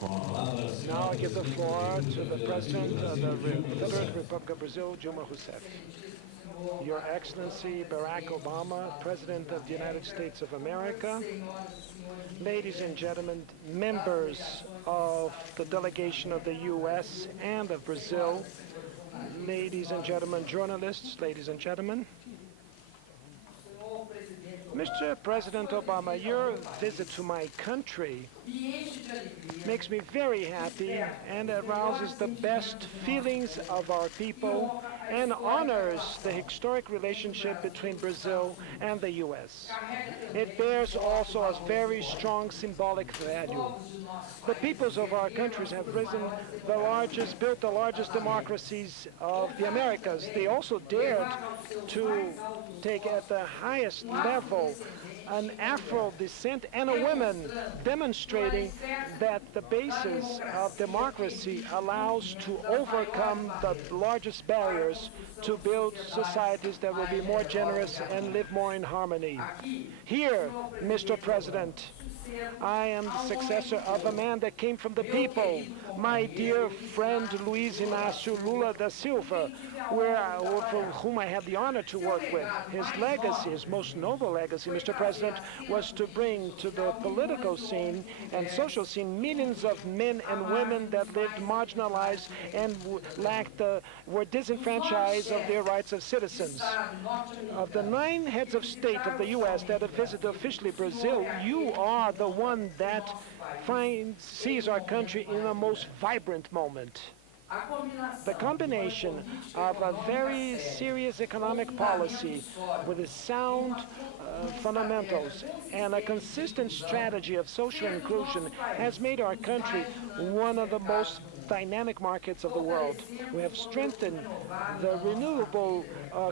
Now I give the floor to the President of the Federal Republic of Brazil, Dilma Rousseff. Your Excellency Barack Obama, President of the United States of America, ladies and gentlemen, members of the delegation of the U.S. and of Brazil, ladies and gentlemen, journalists, ladies and gentlemen. Mr. President Obama, your visit to my country makes me very happy and arouses the best feelings of our people and honors the historic relationship between Brazil and the U.S. It bears also a very strong symbolic value. The peoples of our countries have built the largest democracies of the Americas. They also dared to take at the highest level an Afro descent and a woman, demonstrating that the basis of democracy allows to overcome the largest barriers to build societies that will be more generous and live more in harmony. Here, Mr. President, I am the successor of a man that came from the people, my dear friend Luiz Inácio Lula da Silva, for whom I had the honor to work with. His legacy, his most noble legacy, Mr. President, was to bring to the political scene and social scene millions of men and women that lived marginalized and were disenfranchised of their rights as citizens. Of the 9 heads of state of the U.S. that have visited officially Brazil, you are the one that sees our country in a most vibrant moment. The combination of a very serious economic policy with its sound fundamentals and a consistent strategy of social inclusion has made our country one of the most dynamic markets of the world. We have strengthened the renewable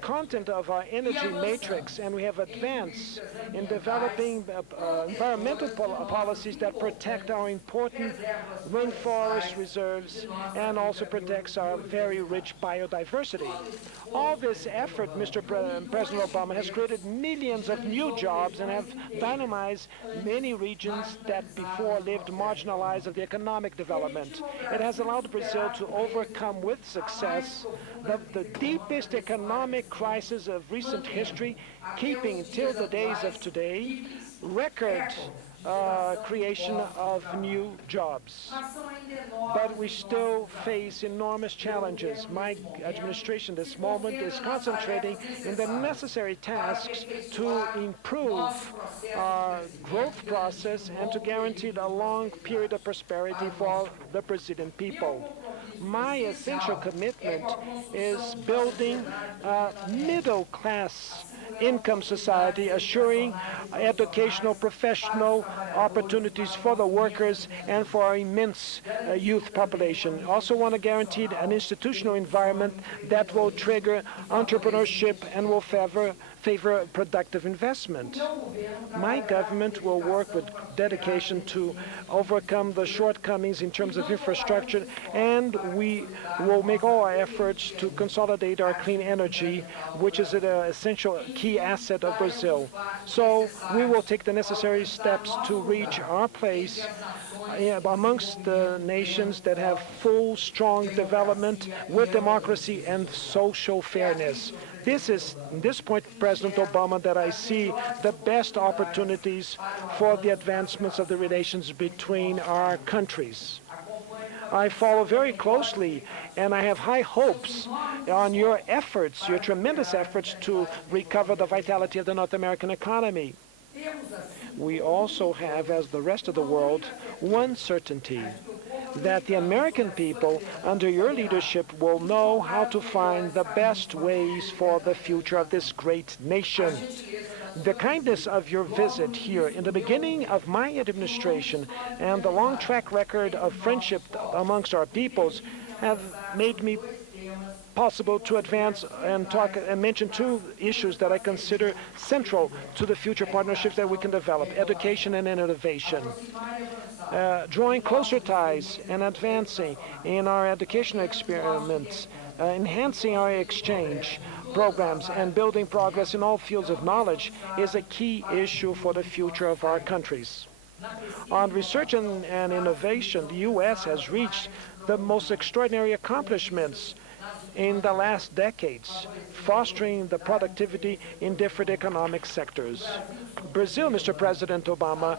content of our energy matrix, and we have advanced in developing environmental policies that protect our important rainforest reserves and also protects our very rich biodiversity. All this effort, Mr. President Obama, has created millions of new jobs and have dynamized many regions that before lived marginalized of the economic development. It has allowed Brazil to overcome with success the deepest economic crisis of recent history, keeping till the days of today record creation of new jobs. But we still face enormous challenges. My administration this moment is concentrating in the necessary tasks to improve our growth process and to guarantee a long period of prosperity for the Brazilian people. My essential commitment is building a middle-class income society, assuring educational, professional opportunities for the workers and for our immense youth population. Also want to guarantee an institutional environment that will trigger entrepreneurship and will favor productive investment. My government will work with dedication to overcome the shortcomings in terms of infrastructure, and we will make all our efforts to consolidate our clean energy, which is an essential key asset of Brazil. So we will take the necessary steps to reach our place amongst the nations that have full, strong development with democracy and social fairness. This is, in this point, President Obama, that I see the best opportunities for the advancements of the relations between our countries. I follow very closely, and I have high hopes on your efforts, your tremendous efforts to recover the vitality of the North American economy. We also have, as the rest of the world, one certainty, that the American people, under your leadership, will know how to find the best ways for the future of this great nation. The kindness of your visit here in the beginning of my administration and the long track record of friendship amongst our peoples have made me possible to advance and talk and mention 2 issues that I consider central to the future partnerships that we can develop: education and innovation. Drawing closer ties and advancing in our educational experiments, enhancing our exchange programs and building progress in all fields of knowledge is a key issue for the future of our countries. On research and innovation, the U.S. has reached the most extraordinary accomplishments in the last decades, fostering the productivity in different economic sectors. Brazil, Mr. President Obama,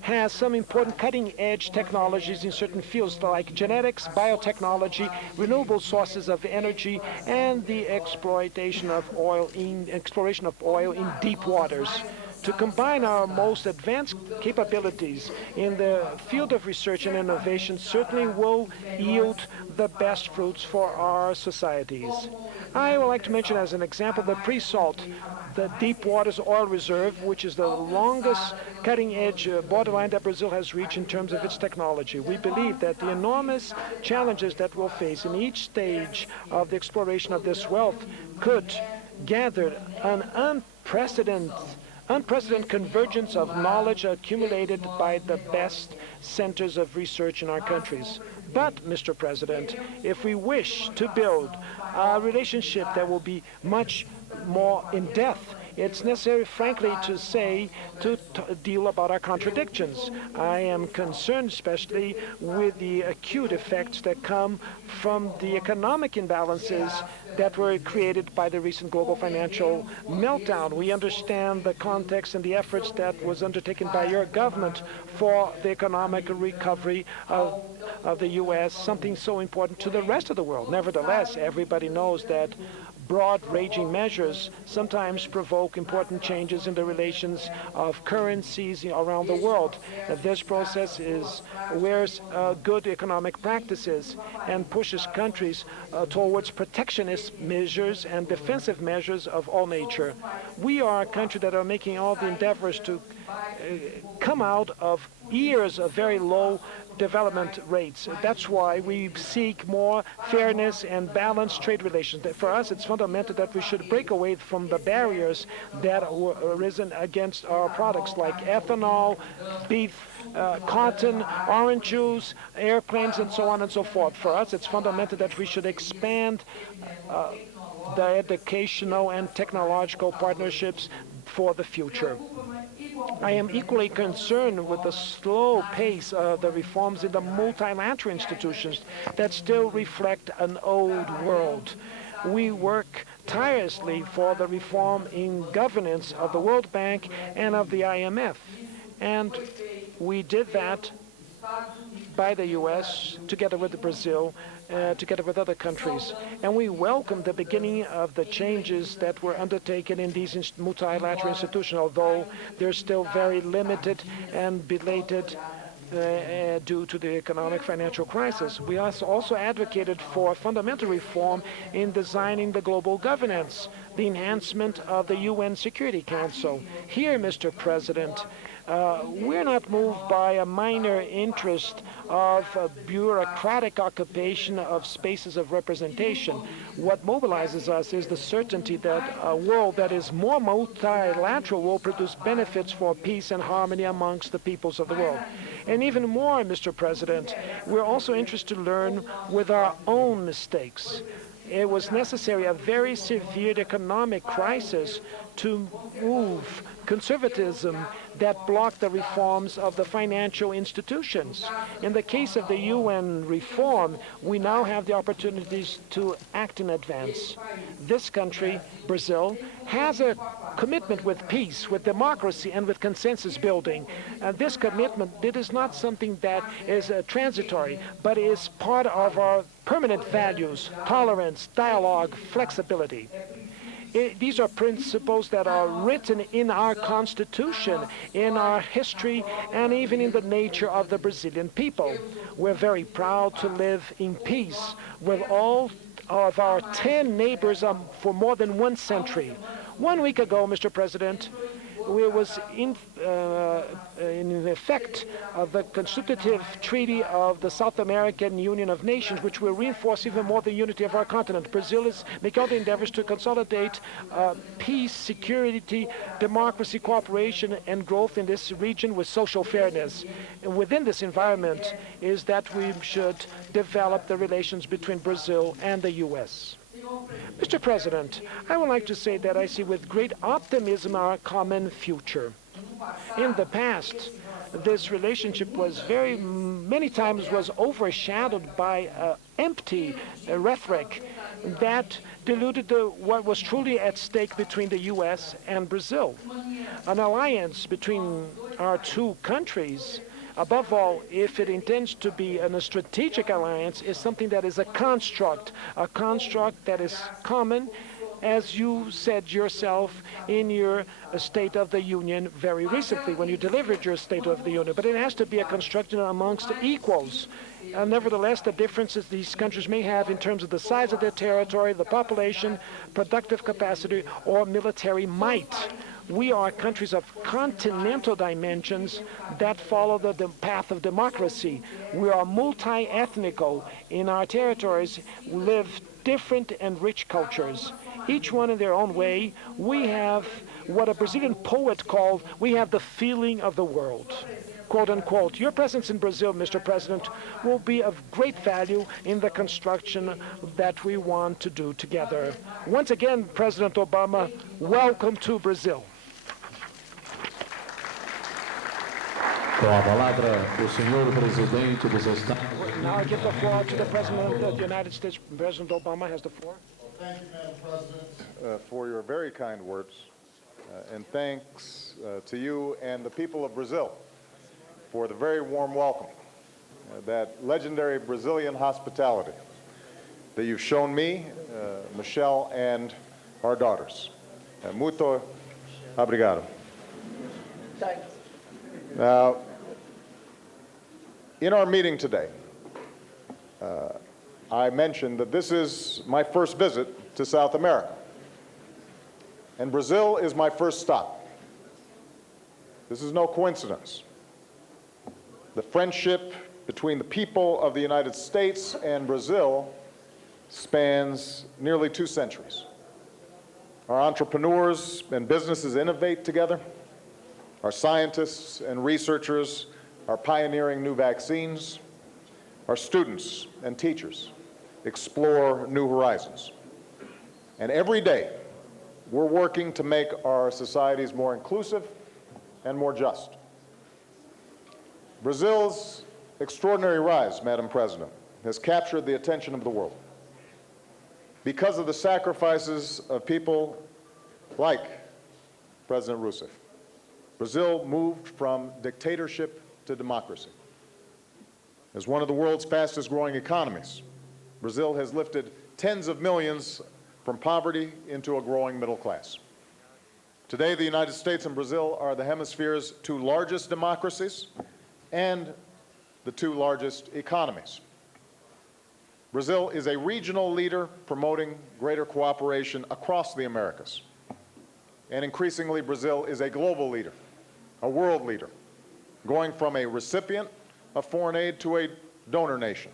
has some important cutting-edge technologies in certain fields like genetics, biotechnology, renewable sources of energy, and the exploration of oil in deep waters. To combine our most advanced capabilities in the field of research and innovation certainly will yield the best fruits for our societies. I would like to mention as an example the pre-salt, the deep waters oil reserve, which is the longest cutting-edge borderline that Brazil has reached in terms of its technology. We believe that the enormous challenges that we'll face in each stage of the exploration of this wealth could gather an unprecedented convergence of knowledge accumulated by the best centers of research in our countries. But, Mr. President, if we wish to build a relationship that will be much more in-depth, it's necessary, frankly, to deal about our contradictions. I am concerned especially with the acute effects that come from the economic imbalances that were created by the recent global financial meltdown. We understand the context and the efforts that was undertaken by your government for the economic recovery of the U.S., something so important to the rest of the world. Nevertheless, everybody knows that broad-ranging measures sometimes provoke important changes in the relations of currencies around the world. This process wears good economic practices and pushes countries towards protectionist measures and defensive measures of all nature. We are a country that are making all the endeavors to come out of years of very low development rates. That's why we seek more fairness and balanced trade relations. For us, it's fundamental that we should break away from the barriers that were arisen against our products like ethanol, beef, cotton, orange juice, airplanes, and so on and so forth. For us, it's fundamental that we should expand the educational and technological partnerships for the future. I am equally concerned with the slow pace of the reforms in the multilateral institutions that still reflect an old world. We work tirelessly for the reform in governance of the World Bank and of the IMF. And we did that by the U.S., together with Brazil, together with other countries. And we welcome the beginning of the changes that were undertaken in these multilateral institutions, although they're still very limited and belated due to the economic financial crisis. We also advocated for fundamental reform in designing the global governance, the enhancement of the UN Security Council. Here, Mr. President, we're not moved by a minor interest of a bureaucratic occupation of spaces of representation. What mobilizes us is the certainty that a world that is more multilateral will produce benefits for peace and harmony amongst the peoples of the world. And even more, Mr. President, we're also interested to learn with our own mistakes. It was necessary a very severe economic crisis to move conservatism that blocked the reforms of the financial institutions. In the case of the UN reform, we now have the opportunities to act in advance. This country, Brazil, has a commitment with peace, with democracy, and with consensus building. This commitment, it is not something that is transitory, but is part of our permanent values: tolerance, dialogue, flexibility. These are principles that are written in our Constitution, in our history, and even in the nature of the Brazilian people. We're very proud to live in peace with all of our 10 neighbors for more than 1 century. 1 week ago, Mr. President, it was in effect of the constitutive treaty of the South American Union of Nations, which will reinforce even more the unity of our continent. Brazil is making all the endeavors to consolidate peace, security, democracy, cooperation, and growth in this region with social fairness. And within this environment is that we should develop the relations between Brazil and the U.S. Mr. President, I would like to say that I see with great optimism our common future. In the past, this relationship was many times was overshadowed by empty rhetoric that diluted what was truly at stake between the U.S. and Brazil. An alliance between our two countries, above all, if it intends to be a strategic alliance, is something that is a construct that is common, as you said yourself in your State of the Union very recently, when you delivered your State of the Union. But it has to be a construction amongst equals. Nevertheless, the differences these countries may have in terms of the size of their territory, the population, productive capacity, or military might. We are countries of continental dimensions that follow the path of democracy. We are multi-ethnical. In our territories live different and rich cultures, each one in their own way. We have what a Brazilian poet called, we have the feeling of the world, quote unquote. Your presence in Brazil, Mr. President, will be of great value in the construction that we want to do together. Once again, President Obama, welcome to Brazil. Com a palavra, o senhor presidente dos Estados Unidos. Now I give the floor to the President of the United States. President Obama has the floor. Well, thank you, Madam President, for your very kind words, and thanks to you and the people of Brazil for the very warm welcome, that legendary Brazilian hospitality that you've shown me, Michelle, and our daughters. Muito obrigado. Thanks. Now, in our meeting today, I mentioned that this is my first visit to South America, and Brazil is my first stop. This is no coincidence. The friendship between the people of the United States and Brazil spans nearly 2 centuries. Our entrepreneurs and businesses innovate together. Our scientists and researchers are pioneering new vaccines. Our students and teachers explore new horizons. And every day, we're working to make our societies more inclusive and more just. Brazil's extraordinary rise, Madam President, has captured the attention of the world because of the sacrifices of people like President Rousseff. Brazil moved from dictatorship to democracy. As one of the world's fastest growing economies, Brazil has lifted tens of millions from poverty into a growing middle class. Today, the United States and Brazil are the hemisphere's 2 largest democracies and the 2 largest economies. Brazil is a regional leader promoting greater cooperation across the Americas. And increasingly, Brazil is a global leader, a world leader, going from a recipient of foreign aid to a donor nation,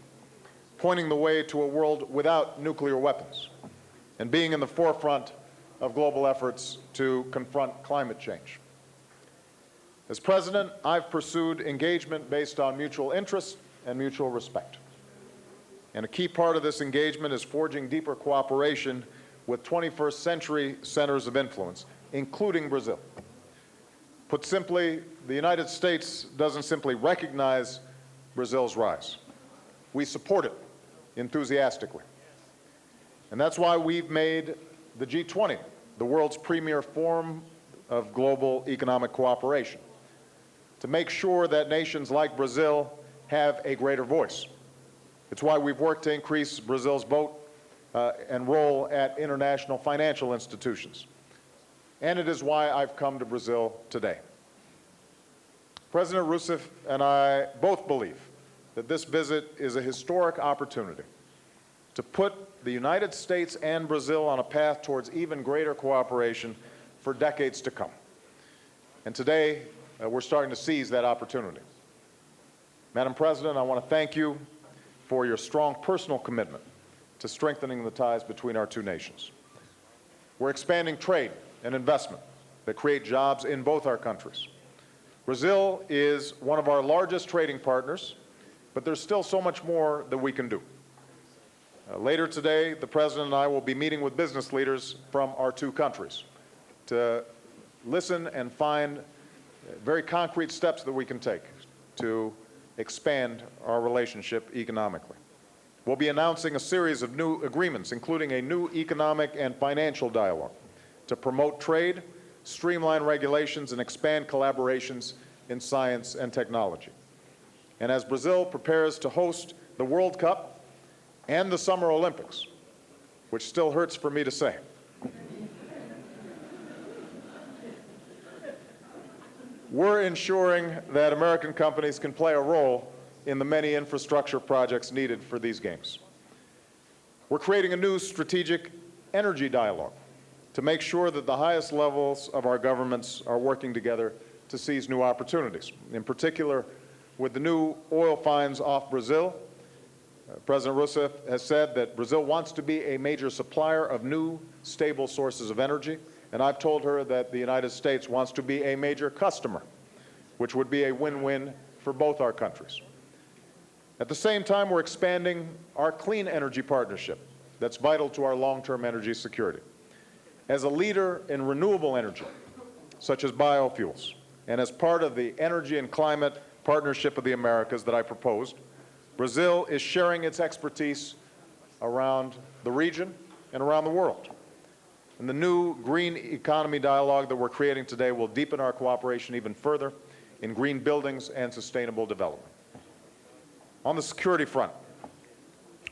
pointing the way to a world without nuclear weapons, and being in the forefront of global efforts to confront climate change. As President, I've pursued engagement based on mutual interest and mutual respect. And a key part of this engagement is forging deeper cooperation with 21st century centers of influence, including Brazil. Put simply, the United States doesn't simply recognize Brazil's rise. We support it enthusiastically. And that's why we've made the G20 the world's premier forum of global economic cooperation, to make sure that nations like Brazil have a greater voice. It's why we've worked to increase Brazil's vote and role at international financial institutions. And it is why I've come to Brazil today. President Rousseff and I both believe that this visit is a historic opportunity to put the United States and Brazil on a path towards even greater cooperation for decades to come. And today, we're starting to seize that opportunity. Madam President, I want to thank you for your strong personal commitment to strengthening the ties between our 2 nations. We're expanding trade and investment that create jobs in both our countries. Brazil is one of our largest trading partners, but there's still so much more that we can do. Later today, the President and I will be meeting with business leaders from our 2 countries to listen and find very concrete steps that we can take to expand our relationship economically. We'll be announcing a series of new agreements, including a new economic and financial dialogue to promote trade, streamline regulations, and expand collaborations in science and technology. And as Brazil prepares to host the World Cup and the Summer Olympics, which still hurts for me to say, we're ensuring that American companies can play a role in the many infrastructure projects needed for these games. We're creating a new strategic energy dialogue to make sure that the highest levels of our governments are working together to seize new opportunities. In particular, with the new oil finds off Brazil, President Rousseff has said that Brazil wants to be a major supplier of new, stable sources of energy, and I've told her that the United States wants to be a major customer, which would be a win-win for both our countries. At the same time, we're expanding our clean energy partnership that's vital to our long-term energy security. As a leader in renewable energy, such as biofuels, and as part of the Energy and Climate Partnership of the Americas that I proposed, Brazil is sharing its expertise around the region and around the world. And the new green economy dialogue that we're creating today will deepen our cooperation even further in green buildings and sustainable development. On the security front,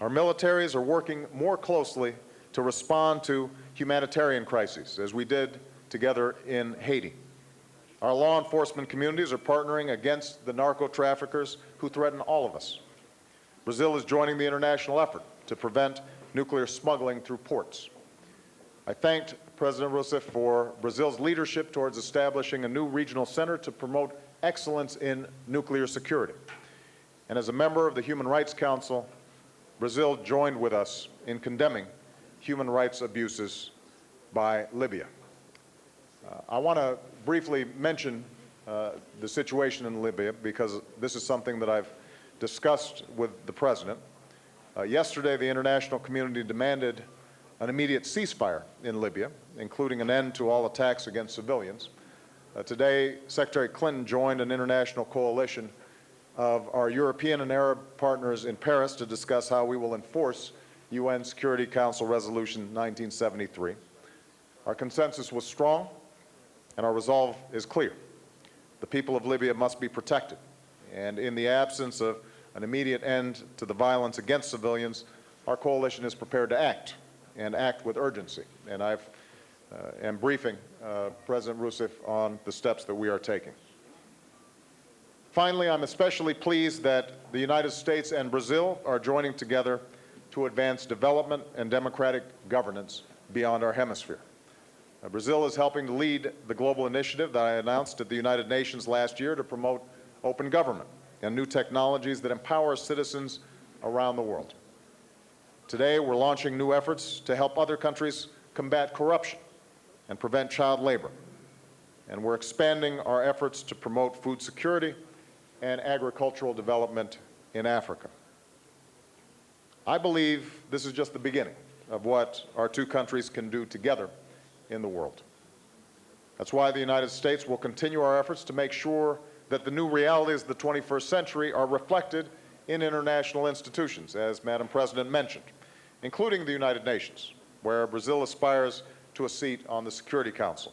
our militaries are working more closely to respond to humanitarian crises, as we did together in Haiti. Our law enforcement communities are partnering against the narco-traffickers who threaten all of us. Brazil is joining the international effort to prevent nuclear smuggling through ports. I thanked President Rousseff for Brazil's leadership towards establishing a new regional center to promote excellence in nuclear security. And as a member of the Human Rights Council, Brazil joined with us in condemning human rights abuses by Libya. I want to briefly mention the situation in Libya because this is something that I've discussed with the President. Yesterday, the international community demanded an immediate ceasefire in Libya, including an end to all attacks against civilians. Today, Secretary Clinton joined an international coalition of our European and Arab partners in Paris to discuss how we will enforce UN Security Council Resolution 1973. Our consensus was strong, and our resolve is clear. The people of Libya must be protected, and in the absence of an immediate end to the violence against civilians, our coalition is prepared to act, and act with urgency. And I am briefing President Rousseff on the steps that we are taking. Finally, I'm especially pleased that the United States and Brazil are joining together to advance development and democratic governance beyond our hemisphere. Brazil is helping to lead the global initiative that I announced at the United Nations last year to promote open government and new technologies that empower citizens around the world. Today, we're launching new efforts to help other countries combat corruption and prevent child labor. And we're expanding our efforts to promote food security and agricultural development in Africa. I believe this is just the beginning of what our two countries can do together in the world. That's why the United States will continue our efforts to make sure that the new realities of the 21st century are reflected in international institutions, as Madam President mentioned, including the United Nations, where Brazil aspires to a seat on the Security Council.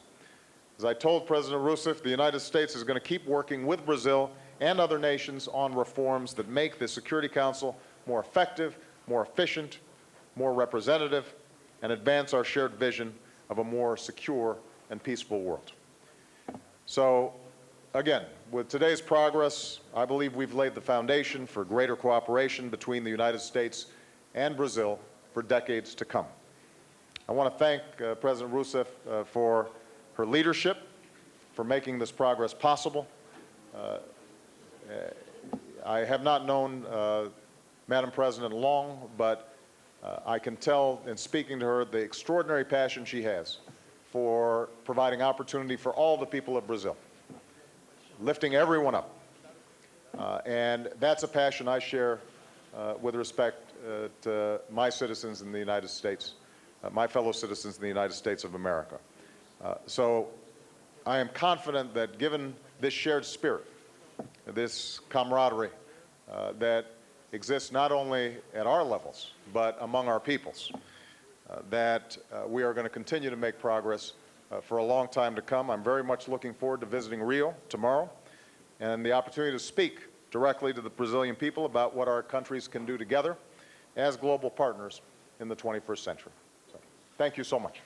As I told President Rousseff, the United States is going to keep working with Brazil and other nations on reforms that make the Security Council more effective, more efficient, more representative, and advance our shared vision of a more secure and peaceful world. So, again, with today's progress, I believe we've laid the foundation for greater cooperation between the United States and Brazil for decades to come. I want to thank President Rousseff for her leadership, for making this progress possible. I have not known Madam President long, but I can tell in speaking to her the extraordinary passion she has for providing opportunity for all the people of Brazil, lifting everyone up. And that's a passion I share with respect to my citizens in the United States, my fellow citizens in the United States of America. So I am confident that given this shared spirit, this camaraderie that exists not only at our levels, but among our peoples, that we are going to continue to make progress for a long time to come. I'm very much looking forward to visiting Rio tomorrow and the opportunity to speak directly to the Brazilian people about what our countries can do together as global partners in the 21st century. So, thank you so much.